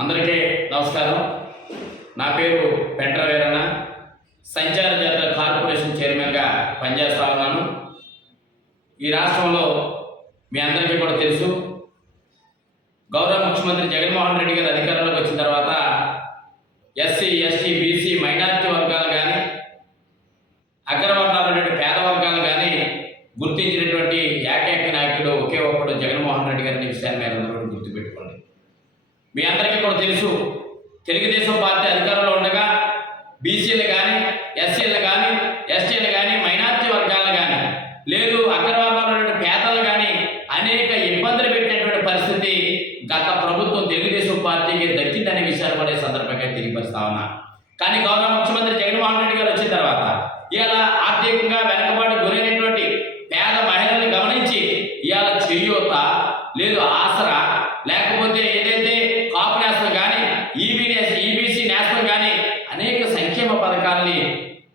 అందరికీ నమస్కారం. నా పేరు పెంట్ర సంచార జాతర కార్పొరేషన్ చైర్మన్గా పనిచేస్తా ఉన్నాను. ఈ రాష్ట్రంలో మీ అందరికీ కూడా తెలుసు. గౌరవ ముఖ్యమంత్రి జగన్మోహన్ రెడ్డి గారు అధికారంలోకి వచ్చిన తర్వాత ఎస్సీ ఎస్టీ బీసీ మైనారిటీ వర్గాలు కానీ అగ్రవర్ణాలు పేద వర్గాలు కానీ గుర్తించినటువంటి ఏకైక నాయకుడు ఒకే ఒక్కడు జగన్మోహన్ రెడ్డి గారి విషయాన్ని మీరు అందరూ గుర్తుపెట్టుకోండి. మీ అందరికీ కూడా తెలుసు. తెలుగుదేశం పార్టీ అధికారంలో ఉండగా బీసీలు కానీ ఎస్సీలు కానీ ఎస్టీలు కానీ మైనార్టీ వర్గాలు కానీ లేదు అగ్రవర్ణాలు పేదలు కానీ అనేక ఇబ్బందులు పెట్టినటువంటి పరిస్థితి గత ప్రభుత్వం తెలుగుదేశం పార్టీకి దక్కిందనే విషయాలు కూడా ఈ సందర్భంగా తెలియపరుస్తా ఉన్నా. కానీ గౌరవ ముఖ్యమంత్రి జగన్మోహన్ రెడ్డి గారు వచ్చిన తర్వాత ఇలా ఆర్థికంగా వెనకబాటు గురైనటువంటి పేద మహిళల్ని గమనించి ఇవాళ చెయ్యోత లేదు ఆసరా లేకపోతే ఏదైతే కాపు నేస్తం కానీ ఈబీ ఈబీసీ నేస్తం కానీ అనేక సంక్షేమ పథకాలని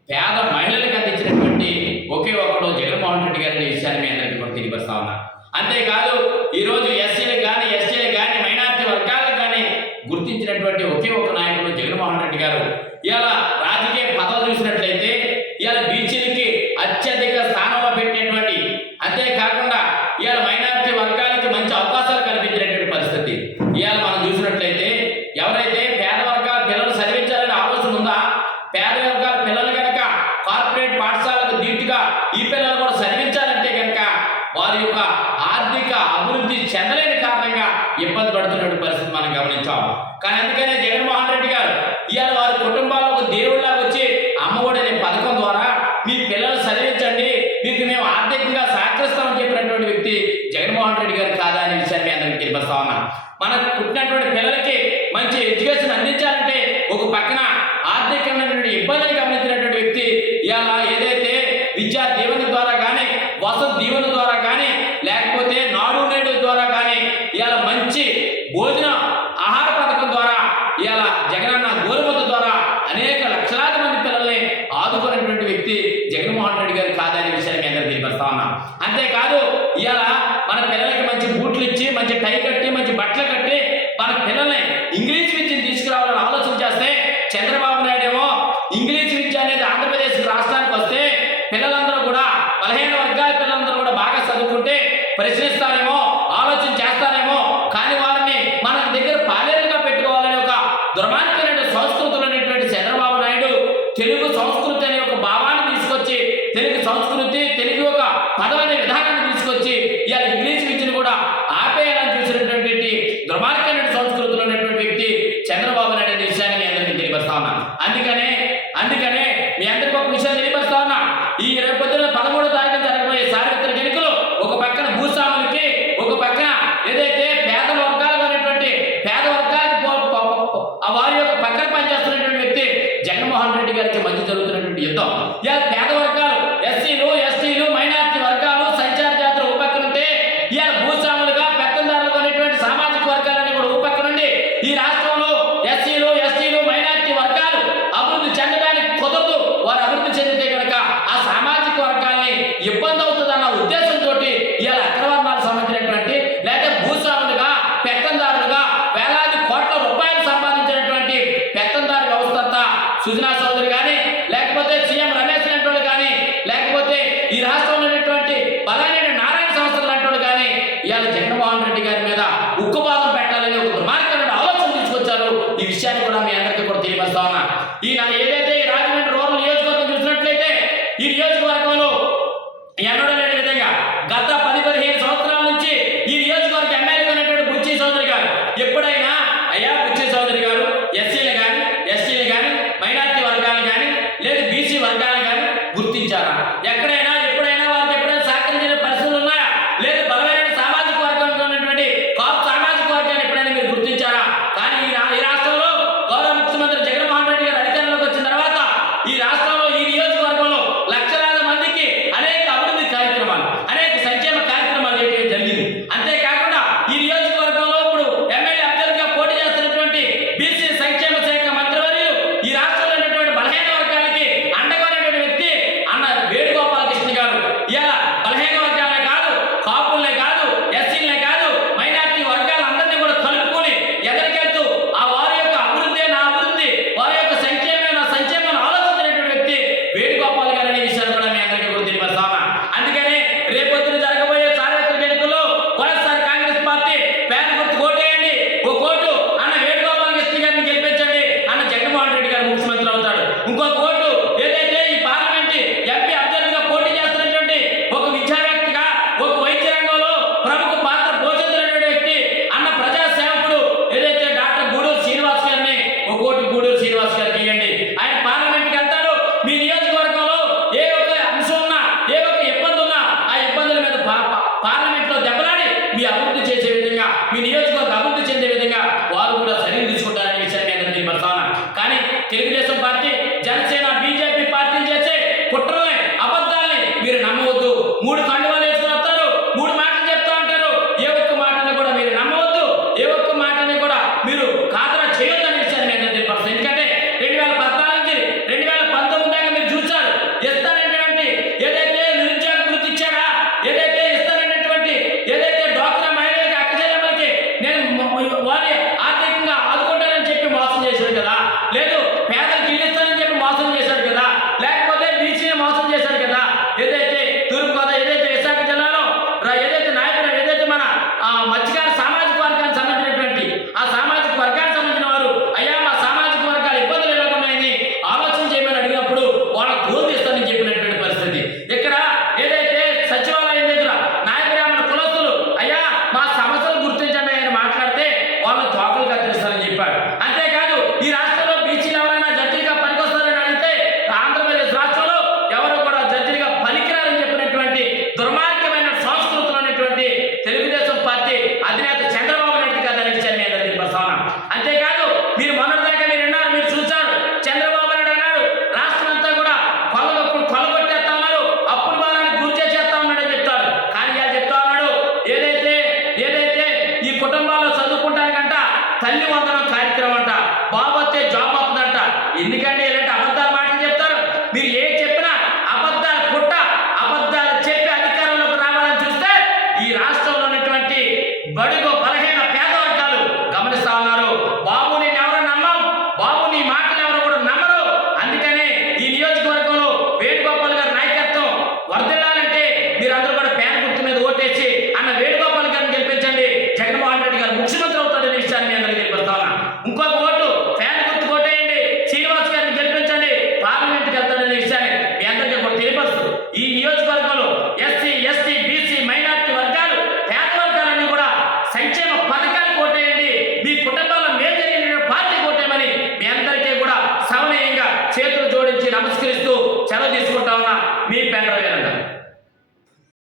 పేద మహిళలకు అందించినటువంటి ఒకే ఒక్కడు జగన్మోహన్ రెడ్డి గారి విషయాన్ని మీ అందరికీ కూడా తెలియపరుస్తా ఉన్నా అంతేకాదు ఈరోజు ఎస్సీలకు కానీ ఎస్టీలకు కానీ మైనార్టీ వర్గాలకు కానీ గుర్తించినటువంటి ఒక నాయకుడు జగన్మోహన్ రెడ్డి గారు. ఇలా రాజకీయ పదవులు చూసినట్లయితే ఇబ్బంది పరిస్థితి మనం గమనించాం కానీ అందుకనే జగన్మోహన్ రెడ్డి గారు ఇవాళ వారి కుటుంబాల్లో ఒక దేవుళ్ళగా వచ్చి అమ్మఒడి అనే పథకం ద్వారా మీ పిల్లలు చదివించండి మీకు మేము ఆర్థికంగా సహకరిస్తామని చెప్పినటువంటి వ్యక్తి జగన్మోహన్ రెడ్డి గారు కాదా అనే విషయాన్ని మీ అందరికీ తెలిపిస్తా ఉన్నా. మనకు పుట్టినటువంటి పిల్లలకి మంచి ఎడ్యుకేషన్ అందించాలంటే ఒక పక్కన ఆర్థికమైనటువంటి ఇబ్బందులు గమనించినటువంటి వ్యక్తి ఇలా ఏదైతే విద్యా దీవెన ద్వారా కానీ వసతి దీవెన ద్వారా కానీ లేకపోతే నాడు నేడు ద్వారా కానీ ఇవాళ మంచి భోజనం ఆహార పథకం ద్వారా ఇవాళ జగనన్న గోరుమత ద్వారా అనేక లక్షలాది మంది పిల్లల్ని ఆదుకున్నటువంటి వ్యక్తి జగన్మోహన్ రెడ్డి గారు కాదనే విషయాన్ని మీ అందరికీ తెలియపరుస్తా ఉన్నా అంతేకాదు ఇవాళ మన పిల్లలకి మంచి బూట్లు ఇచ్చి మంచి టై కట్టి మంచి బట్టలు కట్టి మన పిల్లల్ని ఇంగ్లీష్ విద్యను తీసుకురావాలని ఆలోచన చేస్తే చంద్రబాబు నాయుడు ఏమో ఇంగ్లీష్ విద్య అనేది ఆంధ్రప్రదేశ్ రాష్ట్రానికి వస్తే పిల్లలందరూ కూడా బలహీన వర్గాల పిల్లలందరూ కూడా బాగా చదువుకుంటే ప్రశ్నిస్తారేమో ఆలోచన చేస్తారేమో కానీ వారిని మన దగ్గర పాలేరుగా పెట్టుకోవాలనే ఒక దుర్మార్గమైన సంస్కృతులు అనేటువంటి చంద్రబాబు నాయుడు తెలుగు అందుకనే అందుకనే మీ అందరికీ ఒక విషయం తెలియపరుస్తా ఉన్నా. ఈ ఇరవై పొద్దున పదమూడో తారీఖు జరగబోయే సార్వత్రిక ఎన్నికలు ఒక పక్కన భూస్వాములకి ఒక పక్కన ఏదైతే పేద వర్గాలు అనేటువంటి పేద వర్గాలకు వారి యొక్క పక్కన పనిచేస్తున్నటువంటి వ్యక్తి జగన్మోహన్ రెడ్డి గారికి మధ్య జరుగుతున్నటువంటి యుద్ధం. ఇలా పేద వర్గాలు ఎస్సీలు ఎస్టీలు మైనార్టీ వర్గాలు అభివృద్ధి చెందడానికి కుదరదు. వారు అభివృద్ధి చెందితే కనుక ఆ సామాజిక వర్గాల్ని ఇబ్బంది అవుతుందన్న ఉద్దేశంతో ఇలా అగ్రవర్ణాలకు సంబంధించినటువంటి లేదా భూస్వాములుగా పెత్తందారులుగా వేలాది కోట్ల రూపాయలు సంపాదించినటువంటి పెత్తందారు వ్యవస్థ అంతా సుజనా చౌదరి కానీ లేకపోతే సీఎం రమేష్ లాంటి కానీ లేకపోతే ఈ రాష్ట్రంలో ఉన్నటువంటి బలమైన నారాయణ సంస్థలు లాంటి వాళ్ళు కానీ ఇవాళ జగన్మోహన్ రెడ్డి గారి మీద ఉక్కుపాదం పెట్టాలని ఒక దుర్మార్గమైన ఆలోచన తీసుకొచ్చారు ఈ విషయాన్ని కూడా మీ అందరికీ కూడా తెలియపరుస్తా ఉన్నా ఈ నా ఏదైతే